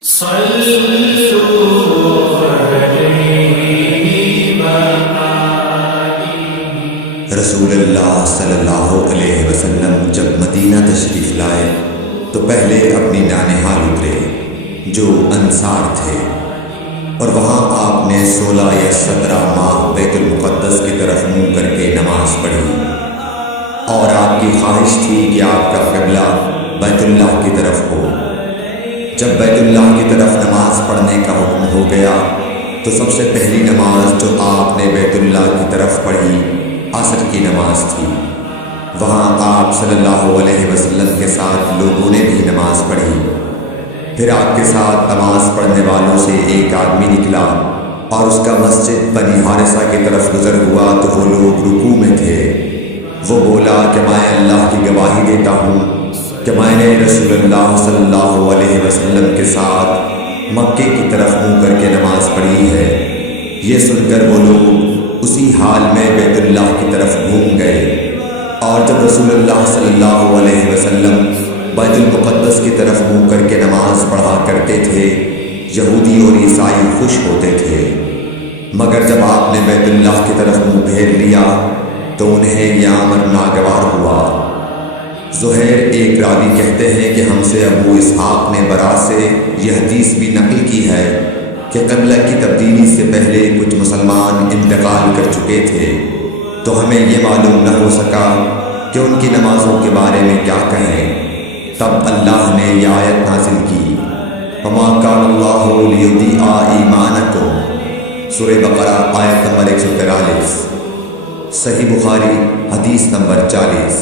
رسول اللہ صلی اللہ علیہ وسلم جب مدینہ تشریف لائے تو پہلے اپنی نانہال اترے جو انصار تھے، اور وہاں آپ نے 16 یا 17 ماہ بیت المقدس کی طرف منہ کر کے نماز پڑھی، اور آپ کی خواہش تھی کہ آپ کا قبلہ بیت اللہ کی طرف ہو۔ جب بیت اللہ کی طرف نماز پڑھنے کا حکم ہو گیا تو سب سے پہلی نماز جو آپ نے بیت اللہ کی طرف پڑھی عصر کی نماز تھی۔ وہاں آپ صلی اللہ علیہ وسلم کے ساتھ لوگوں نے بھی نماز پڑھی۔ پھر آپ کے ساتھ نماز پڑھنے والوں سے ایک آدمی نکلا اور اس کا مسجد بنی حارثہ کی طرف گزر ہوا تو وہ لوگ رکوع میں تھے۔ وہ بولا کہ میں اللہ کی گواہی دیتا ہوں کہ میں نے رسول اللہ صلی اللہ علیہ وسلم کے ساتھ مکے کی طرف منہ کر کے نماز پڑھی ہے۔ یہ سن کر وہ لوگ اسی حال میں بیت اللہ کی طرف گھوم گئے، اور جب رسول اللہ صلی اللہ علیہ وسلم بیت المقدس کی طرف منہ کر کے نماز پڑھا کرتے تھے، یہودی اور عیسائی خوش ہوتے تھے، مگر جب آپ نے بیت اللہ کی طرف منہ پھیر لیا تو انہیں یہ امر ناگوار ہوا۔ زہیر ایک راوی کہتے ہیں کہ ہم سے ابو اسحاق نے برا سے یہ حدیث بھی نقل کی ہے کہ قبلہ کی تبدیلی سے پہلے کچھ مسلمان انتقال کر چکے تھے، تو ہمیں یہ معلوم نہ ہو سکا کہ ان کی نمازوں کے بارے میں کیا کہیں۔ تب اللہ نے یہ آیت نازل کی، وَمَا كَانَ اللَّهُ لِيُضِيعَ إِيمَانَكُمْ، سورہ بقرہ آیت نمبر 143، صحیح بخاری حدیث نمبر 40۔